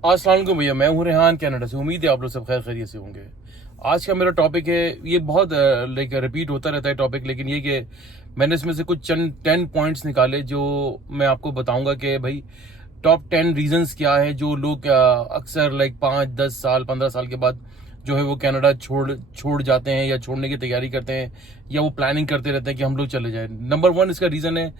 अस्सलाम वालेकुम भैया, मैं हूँ रेहान कनाडा से। उम्मीद है आप लोग सब खैर खैरियत से होंगे। आज का मेरा टॉपिक है, ये बहुत लाइक रिपीट होता रहता है टॉपिक, लेकिन ये कि मैंने इसमें से कुछ चंद 10 पॉइंट्स निकाले जो मैं आपको बताऊंगा कि भाई टॉप 10 रीजंस क्या है जो लोग अक्सर लाइक 5, 10 साल, 15 साल के बाद जो है वो कनाडा छोड़ जाते हैं या छोड़ने की तैयारी करते हैं या वो प्लानिंग करते रहते हैं कि हम लोग चले जाएं। नंबर 1 इसका रीज़न है,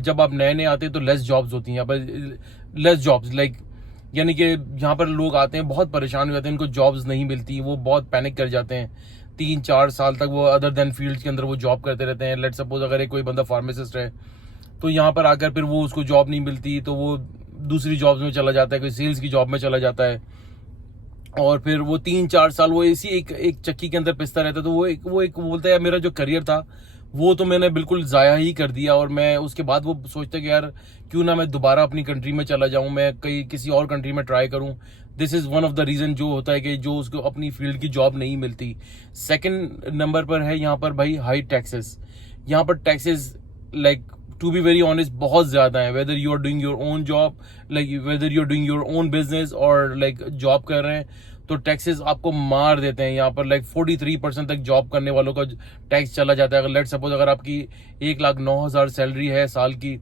जब आप नए नए आते हैं तो लेस जॉब्स होती हैं यहाँ पर। लेस जॉब्स लाइक यानी कि यहाँ पर लोग आते हैं, बहुत परेशान हो जाते हैं, इनको जॉब्स नहीं मिलती, वो बहुत पैनिक कर जाते हैं। 3-4 साल तक वो अदर देन फील्ड के अंदर वो जॉब करते रहते हैं। लेट सपोज अगर एक कोई बंदा फार्मासिस्ट है तो यहाँ पर आकर फिर वो उसको जॉब नहीं मिलती तो वो दूसरी जॉब्स में चला जाता है, कोई सेल्स की जॉब में चला जाता है, और फिर वो 3-4 साल वो इसी एक चक्की के अंदर पिसता रहता है। तो वो एक बोलता है यार मेरा जो करियर था वो तो मैंने बिल्कुल ज़ाया ही कर दिया, और मैं उसके बाद वो सोचता है कि यार क्यों ना मैं दोबारा अपनी कंट्री में चला जाऊं, मैं कहीं किसी और कंट्री में ट्राई करूं। This is one of the reason जो होता है कि जो उसको अपनी फील्ड की जॉब नहीं मिलती। सेकंड नंबर पर है यहाँ पर भाई हाई टैक्सेस। यहाँ पर taxes like to be very honest बहुत ज़्यादा है। Whether you are doing your own job, like whether you are doing your own business और लाइक जॉब कर रहे हैं तो टैक्सेस आपको मार देते हैं। यहाँ पर लाइक 43% तक जॉब करने वालों का टैक्स चला जाता है। अगर लेट सपोज अगर आपकी 1,09,000 सैलरी है साल की,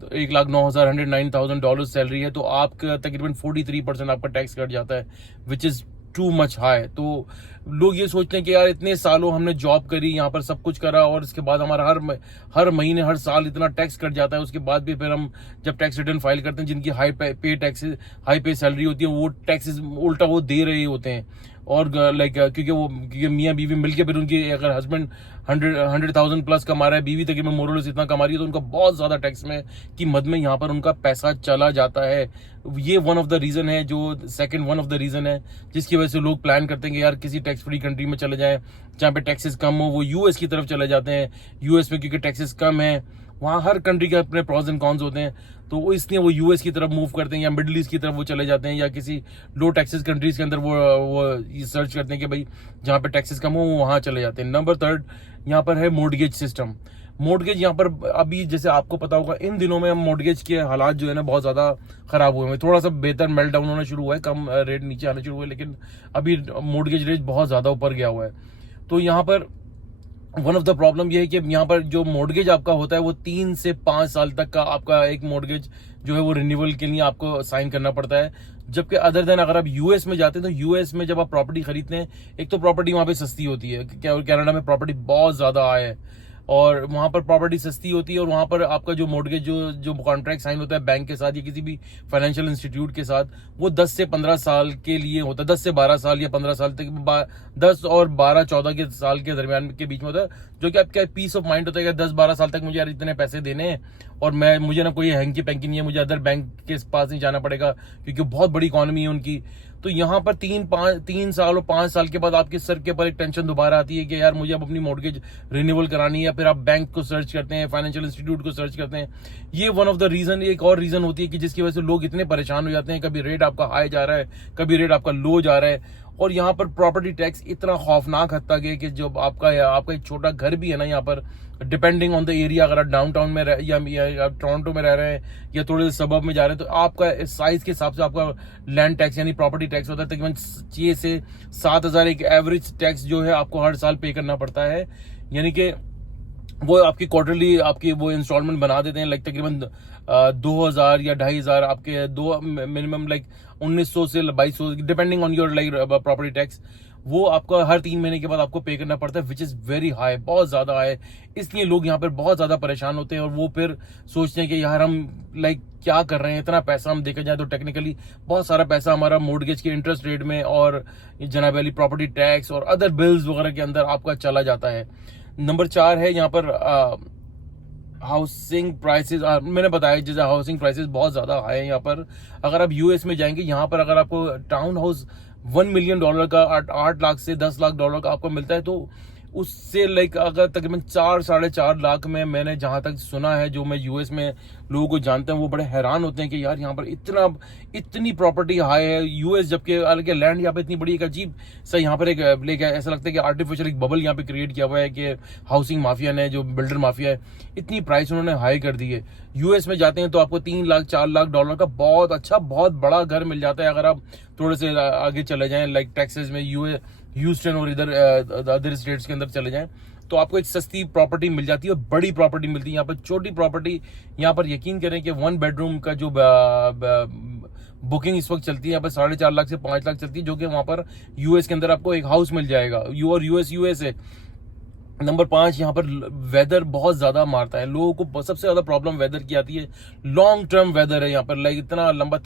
तो 1,09,000 $109,000 सैलरी है तो आपका तकरीबन 43% आपका टैक्स कट जाता है, which is too much high. तो लोग ये सोचते हैं कि यार इतने सालों हमने जॉब करी, यहाँ पर सब कुछ करा, और इसके बाद हमारा हर महीने हर साल इतना टैक्स कट जाता है। उसके बाद भी फिर हम जब टैक्स रिटर्न फाइल करते हैं, जिनकी हाई पे सैलरी होती है, वो टैक्सेस उल्टा वो दे रहे होते हैं। और लाइक क्योंकि मियाँ बीवी मिलके फिर उनकी अगर हस्बैंड 100,000 प्लस कमा रहा है, बीवी तकरीबन मोरलेस इतना कमा रही है, तो उनका बहुत ज्यादा टैक्स में की मद में यहाँ पर उनका पैसा चला जाता है। ये वन ऑफ द रीजन है, जो second one of the reason है जिसकी वजह से लोग प्लान करते हैं कि यार किसी टैक्स फ्री कंट्री में चले जाएं जहाँ पे टैक्सेस कम हो। वो यूएस की तरफ चले जाते हैं। यूएस में क्योंकि टैक्सेस कम है, वहाँ हर कंट्री के अपने प्रॉस एंड कॉन्स होते हैं, तो वो इसलिए वो यूएस की तरफ मूव करते हैं या मिडिल ईस्ट की तरफ वो चले जाते हैं या किसी लो टैक्सेस कंट्रीज के अंदर वो सर्च करते हैं कि भाई जहाँ पे टैक्सेस कम हो वो वहाँ चले जाते हैं। नंबर थर्ड यहाँ पर है मोर्टगेज सिस्टम। मोर्टगेज यहाँ पर अभी जैसे आपको पता होगा इन दिनों में हम मोर्टगेज के हालात जो है ना बहुत ज़्यादा ख़राब हुए हैं। थोड़ा सा बेहतर मेल्ट डाउन होना शुरू हुआ है, कम रेट नीचे आना शुरू हुआ है, लेकिन अभी मोर्टगेज रेट बहुत ज़्यादा ऊपर गया हुआ है। तो यहाँ पर वन ऑफ द प्रॉब्लम ये है कि यहाँ पर जो मोर्टगेज आपका होता है वो 3 से 5 साल तक का आपका एक मोर्टगेज जो है वो रिन्यूअल के लिए आपको साइन करना पड़ता है। जबकि अदर देन अगर आप यूएस में जाते हैं तो यूएस में जब आप प्रॉपर्टी खरीदते हैं, एक तो प्रॉपर्टी वहां पे सस्ती होती है, कनाडा में प्रॉपर्टी बहुत ज्यादा आय है और वहां पर प्रॉपर्टी सस्ती होती है, और वहां पर आपका जो मोर्टगेज जो कॉन्ट्रैक्ट साइन होता है बैंक के साथ या किसी भी फाइनेंशियल इंस्टीट्यूट के साथ, वो 10 से 15 साल के लिए होता है। 10 से 12 साल या 15 साल तक, 10 और 12-14 के साल के दरमियान के बीच में होता है, जो कि आपका पीस ऑफ माइंड होता है कि 10-12 साल तक मुझे यार इतने पैसे देने हैं और मुझे ना कोई हैंकी पैंकी नहीं है, मुझे अदर बैंक के पास नहीं जाना पड़ेगा क्योंकि बहुत बड़ी इकॉनमी है उनकी। तो यहाँ पर 3 साल और 5 साल के बाद आपके सर के ऊपर एक टेंशन दोबारा आती है कि यार मुझे अब अपनी मॉर्गेज रिन्यूअल करानी है, या फिर आप बैंक को सर्च करते हैं, फाइनेंशियल इंस्टीट्यूट को सर्च करते हैं। ये वन ऑफ द रीजन, एक और रीजन होती है कि जिसकी वजह से लोग इतने परेशान हो जाते हैं। कभी रेट आपका हाई जा रहा है, कभी रेट आपका लो जा रहा है, और यहाँ पर प्रॉपर्टी टैक्स इतना खौफनाक हद तक है कि जब आपका एक छोटा घर भी है ना यहाँ पर, डिपेंडिंग ऑन द एरिया, अगर आप डाउनटाउन में या टोरंटो में रह रहे हैं या थोड़े से सबब में जा रहे हैं, तो आपका साइज के हिसाब से आपका लैंड टैक्स यानी प्रॉपर्टी टैक्स होता है तकरीबन 6 से 7 हज़ार एक एवरेज टैक्स जो है आपको हर साल पे करना पड़ता है। यानी कि वो आपकी क्वार्टरली आपकी वो इंस्टॉलमेंट बना देते हैं, लाइक तकरीबन 2,000 या 2,500 आपके दो मिनिमम लाइक 1,900 से 2,200 depending on your like property tax, वो आपका हर 3 महीने के बाद आपको पे करना पड़ता है, विच इज वेरी हाई, बहुत ज्यादा है। इसलिए लोग यहाँ पर बहुत ज्यादा परेशान होते हैं और वो फिर सोचते हैं कि यार हम लाइक क्या कर रहे हैं, इतना पैसा हम देखा जाए तो टेक्निकली बहुत सारा पैसा हमारा मोर्टगेज के इंटरेस्ट रेट में और जनाब वाली प्रॉपर्टी टैक्स और अदर बिल्स वगैरह के अंदर आपका चला जाता है। नंबर 4 है यहाँ पर हाउसिंग प्राइसेस। मैंने बताया जैसे हाउसिंग प्राइसेस बहुत ज्यादा हाई है यहाँ पर। अगर आप यूएस में जाएंगे, यहाँ पर अगर आपको टाउन हाउस $1 मिलियन का 8 लाख से $10 लाख का आपको मिलता है, तो उससे लाइक अगर तकरीबन 4-4.5 लाख में, मैंने जहां तक सुना है, जो मैं यूएस में लोगों को जानते हैं वो बड़े हैरान होते हैं कि यार यहाँ पर इतनी प्रॉपर्टी हाई है यूएस, जबकि अलग लैंड यहाँ पे इतनी बड़ी, एक अजीब सा यहाँ पर एक लाइक ऐसा लगता है कि आर्टिफिशियल एक बबल यहाँ पे क्रिएट किया हुआ है कि हाउसिंग माफिया ने, जो बिल्डर माफिया है, इतनी प्राइस उन्होंने हाई कर दी है। यूएस में जाते हैं तो आपको 3 लाख 4 लाख डॉलर का बहुत अच्छा बहुत बड़ा घर मिल जाता है अगर आप थोड़े से आगे चले जाएं, लाइक टेक्सास में, ह्यूस्टन और इधर अदर स्टेट्स के अंदर चले जाएं तो आपको एक सस्ती प्रॉपर्टी मिल जाती है और बड़ी प्रॉपर्टी मिलती है। यहाँ पर छोटी प्रॉपर्टी, यहाँ पर यकीन करें कि 1 बेडरूम का जो बुकिंग इस वक्त चलती है यहाँ पर 4.5 लाख से 5 लाख चलती है, जो कि वहां पर यूएस के अंदर आपको एक हाउस मिल जाएगा। और यूएस है। नंबर 5, यहाँ पर वेदर बहुत ज्यादा मारता है लोगों को, सबसे ज्यादा प्रॉब्लम वेदर की आती है। लॉन्ग टर्म वेदर है यहाँ पर, लाइक इतना लंबा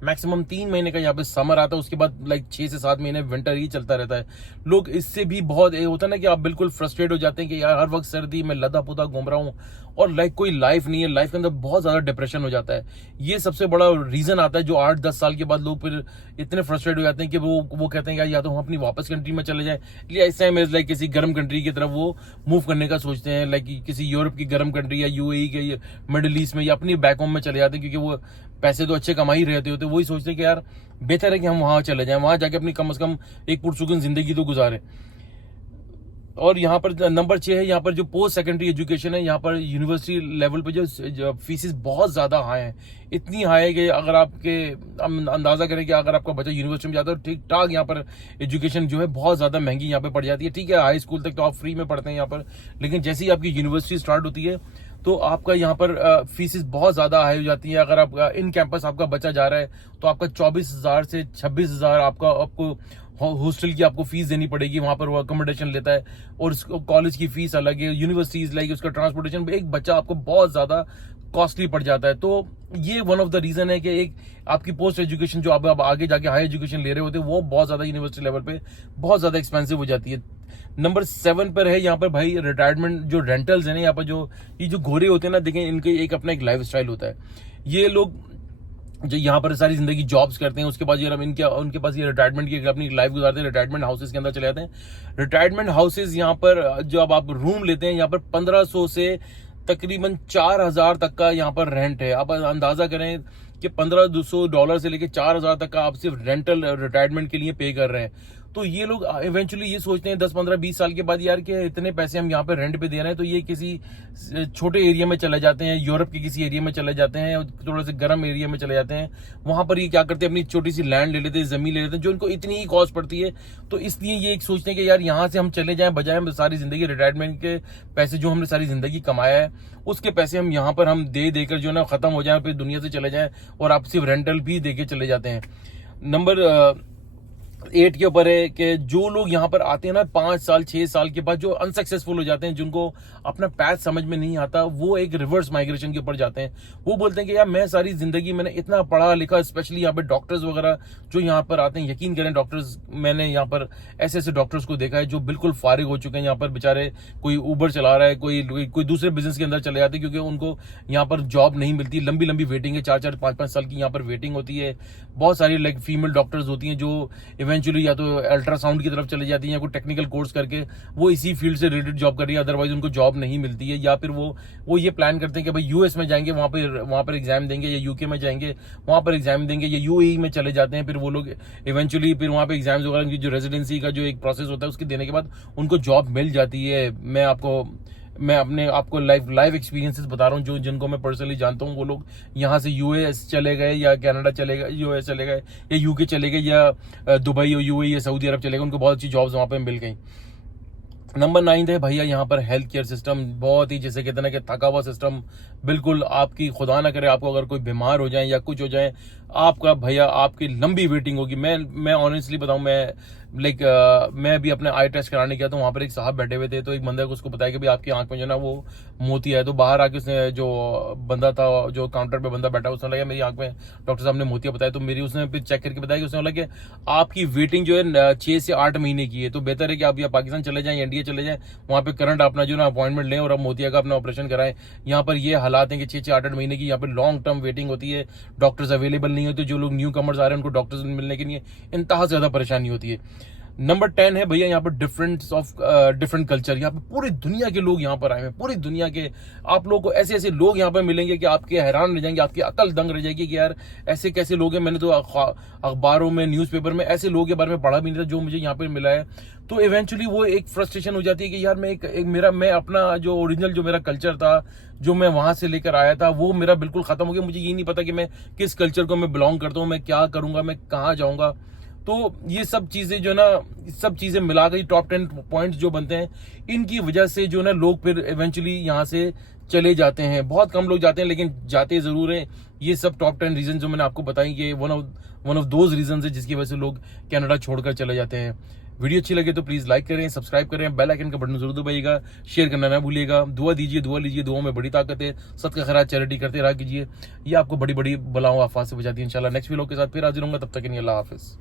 मैक्सिमम 3 महीने का यहाँ पे समर आता है, उसके बाद लाइक 6 से 7 महीने विंटर ही चलता रहता है। लोग इससे भी बहुत होता है ना कि आप बिल्कुल फ्रस्ट्रेट हो जाते हैं कि यार हर वक्त सर्दी में लदा पुदा घूम रहा हूँ और लाइक कोई लाइफ नहीं है, लाइफ के अंदर बहुत ज्यादा डिप्रेशन हो जाता है। ये सबसे बड़ा रीजन आता है जो 8-10 साल के बाद लोग फिर इतने फ्रस्ट्रेट हो जाते हैं कि वो कहते हैं या तो हम अपनी वापस कंट्री में चले जाएं, इस टाइम लाइक किसी गर्म कंट्री की तरफ वो मूव करने का सोचते हैं, लाइक किसी यूरोप की गर्म कंट्री या यूएई के मिडिल ईस्ट में या अपनी बैक होम में चले जाते हैं, क्योंकि वो पैसे तो अच्छे कमा ही रहते होते, वही सोचते हैं कि यार बेहतर है कि हम वहां चले जाएं, वहां जाके अपनी कम से कम एक पुरसुकून जिंदगी तो गुजारें। और यहाँ पर नंबर 6 है, यहाँ पर जो पोस्ट सेकेंडरी एजुकेशन है, यहाँ पर यूनिवर्सिटी लेवल पे जो फीसेस बहुत ज्यादा हाई है, इतनी हाई है कि अगर आपके अंदाजा करें कि अगर आपका बच्चा यूनिवर्सिटी में जाता है, ठीक ठाक यहाँ पर एजुकेशन जो है बहुत ज्यादा महंगी यहाँ पे पड़ जाती है। ठीक है, हाई स्कूल तक तो आप फ्री में पढ़ते हैं यहाँ पर, लेकिन जैसे ही आपकी यूनिवर्सिटी स्टार्ट होती है तो आपका यहाँ पर फीसेस बहुत ज्यादा हाई हो जाती है। अगर आप इन कैंपस आपका बच्चा जा रहा है तो आपका 24,000 से 26,000 आपको हॉस्टल की आपको फीस देनी पड़ेगी, वहां पर वो अकोमोडेशन लेता है, और कॉलेज की फीस अलग है, यूनिवर्सिटीज लाइक उसका ट्रांसपोर्टेशन, एक बच्चा आपको बहुत ज्यादा कॉस्टली पड़ जाता है। तो ये वन ऑफ द रीजन है कि एक आपकी पोस्ट एजुकेशन जो आप आगे जाके हाई एजुकेशन ले रहे होते हैं वो बहुत ज्यादा यूनिवर्सिटी लेवल पे बहुत ज्यादा एक्सपेंसिव हो जाती है। नंबर 7 पर है यहाँ पर भाई रिटायरमेंट, जो रेंटल्स है ना, यहाँ पर ये जो घोड़े होते हैं ना, देखें इनके एक अपना एक लाइफ स्टाइल होता है। ये लोग जो यहाँ पर सारी जिंदगी जॉब्स करते हैं, उसके बाद ये उनके पास ये रिटायरमेंट की अपनी लाइफ गुजारते हैं, रिटायरमेंट हाउसेस के अंदर चले जाते हैं। रिटायरमेंट हाउसेस यहाँ पर जो अब आप रूम लेते हैं, यहाँ पर 1500 से तकरीबन 4000 तक का यहाँ पर रेंट है। आप अंदाजा करें कि $1500 से लेके 4000 तक का आप सिर्फ रेंटल रिटायरमेंट के लिए पे कर रहे हैं। तो ये लोग इवेंचुअली ये सोचते हैं 10-15-20 साल के बाद यार कि इतने पैसे हम यहाँ पे रेंट पे दे रहे हैं, तो ये किसी छोटे एरिया में चले जाते हैं, यूरोप के किसी एरिया में चले जाते हैं, थोड़ा से गर्म एरिया में चले जाते हैं। वहां पर ये क्या करते हैं, अपनी छोटी सी लैंड ले लेते हैं, जमीन ले लेते हैं, जो इनको इतनी ही कॉस्ट पड़ती है। तो इसलिए ये एक सोचते हैं कि यार यहाँ से हम चले जाएं, बजाय हम सारी जिंदगी रिटायरमेंट के पैसे जो हमने सारी जिंदगी कमाया है उसके पैसे हम यहाँ पर हम दे देकर जो है ना खत्म हो जाए, फिर दुनिया से चले जाएं, और आप सिर्फ रेंटल भी देके चले जाते हैं। नंबर 8 के ऊपर है कि जो लोग यहाँ पर आते हैं ना 5 साल 6 साल के बाद, जो अनसक्सेसफुल हो जाते हैं, जिनको अपना पैथ समझ में नहीं आता, वो एक रिवर्स माइग्रेशन के ऊपर जाते हैं। वो बोलते हैं कि यार मैं सारी जिंदगी मैंने इतना पढ़ा लिखा, स्पेशली यहाँ पे डॉक्टर्स वगैरह जो यहाँ पर आते हैं, यकीन करें डॉक्टर्स, मैंने यहाँ पर ऐसे ऐसे डॉक्टर्स को देखा है जो बिल्कुल फारिग हो चुके हैं यहाँ पर, बेचारे कोई ऊबर चला रहा है, कोई दूसरे बिजनेस के अंदर चले जाते हैं, क्योंकि उनको यहाँ पर जॉब नहीं मिलती, लंबी लंबी वेटिंग है, 4-4 5-5 साल की यहाँ पर वेटिंग होती है। बहुत सारी लाइक फीमेल डॉक्टर्स होती हैं जो इवेंचुअली या तो अल्ट्रासाउंड की तरफ चली जाती हैं या कोई टेक्निकल कोर्स करके वो इसी फील्ड से रिलेटेड जॉब कर रही है, अदरवाइज उनको जॉब नहीं मिलती है। या फिर वो ये प्लान करते हैं कि भाई यूएस में जाएंगे, वहां पर एग्जाम देंगे, या यूके में जाएंगे वहां पर एग्जाम देंगे, या यूएई में चले जाते हैं। फिर वो लोग इवेंचुअली फिर वहां पर एग्जाम्स वगैरह की जो रेजिडेंसी का जो एक प्रोसेस होता है उसके देने के बाद उनको जॉब मिल जाती है। मैं अपने आपको लाइव एक्सपीरियंसेस बता रहा हूँ, जो जिनको मैं पर्सनली जानता हूँ। वो लोग यहाँ से यूएस चले गए या कनाडा चले गए, यूएस चले गए या यूके चले गए या दुबई और यूएई या सऊदी अरब चले गए, उनको बहुत अच्छी जॉब्स वहाँ पे मिल गई। नंबर 9 है भैया यहाँ पर हेल्थ केयर सिस्टम, बहुत ही जैसे कहते हैं कि थका हुआ सिस्टम, बिल्कुल आपकी खुदा ना करे आपको अगर कोई बीमार हो जाए या कुछ हो जाए, आपका भैया आपकी लंबी वेटिंग होगी। मैं ऑनेस्टली बताऊं, मैं भी अपने आई टेस्ट कराने गया तो वहां पर एक साहब बैठे हुए थे, तो एक बंदे को उसको बताया कि भाई आपकी आंख में जो ना वो मोती है। तो बाहर आके उसने, जो बंदा था, जो काउंटर पे बंदा बैठा, उसने लगा मेरी आंख में डॉक्टर साहब ने मोतिया बताया। तो मेरी उसने फिर चेक करके बताया कि उसने बोला कि आपकी वेटिंग जो है 6 से 8 महीने की है, तो बेहतर है कि आप या पाकिस्तान चले जाएं, इंडिया चले जाएं, वहां पे करंट अपना जो ना अपॉइंटमेंट लें और अब मोतिया का अपना ऑपरेशन कराएं। यहाँ पर ये हालात है कि 6 से 8 महीने की यहाँ पर लॉन्ग टर्म वेटिंग होती है, डॉक्टर्स अवेलेबल नहीं होते, जो लोग न्यू कमर्स आ रहे हैं उनको डॉक्टर्स मिलने के लिए इंतहा ज्यादा परेशानी होती है। नंबर 10 है भैया यहाँ पर डिफरेंट कल्चर। यहाँ पे पूरी दुनिया के लोग यहाँ पर आए हैं, पूरी दुनिया के। आप लोगों को ऐसे ऐसे लोग यहाँ पर मिलेंगे कि आपके हैरान रह जाएंगे, आपकी अकल दंग रह जाएगी कि यार ऐसे कैसे लोग हैं। मैंने तो अखबारों में, न्यूज़पेपर में ऐसे लोगों के बारे में पढ़ा भी नहीं था जो मुझे यहाँ पर मिला है। तो इवेंचुअली वो एक फ्रस्ट्रेशन हो जाती है कि यार मैं अपना जो ओरिजिनल जो मेरा कल्चर था, जो मैं वहां से लेकर आया था, वो मेरा बिल्कुल खत्म हो गया। मुझे ये नहीं पता कि मैं किस कल्चर को मैं बिलोंग करता हूँ, मैं क्या करूंगा, मैं कहाँ जाऊंगा। तो ये सब चीजें जो ना, सब चीजें मिला गई टॉप 10 पॉइंट्स जो बनते हैं, इनकी वजह से जो ना लोग फिर इवेंचुअली यहाँ से चले जाते हैं। बहुत कम लोग जाते हैं लेकिन जाते जरूर हैं। ये सब टॉप 10 रीजन जो मैंने आपको बताई कि वन ऑफ दोज रीजन है जिसकी वजह से लोग कनाडा छोड़कर चले जाते हैं। वीडियो अच्छी लगे तो प्लीज लाइक करें, सब्सक्राइब करें, बेल आइकन का बटन जरूर दबाइएगा, शेयर करना ना भूलिएगा। दुआ दीजिए, दुआ लीजिए, दुआ में बड़ी ताकत है। सदका खैरात चैरिटी करते रहा कीजिए, ये आपको बड़ी बड़ी बलाओं आफात से बचाती है। इंशाल्लाह नेक्स्ट वीडियो के साथ फिर हाजिर होऊंगा, तब तक के लिए अल्लाह हाफिज।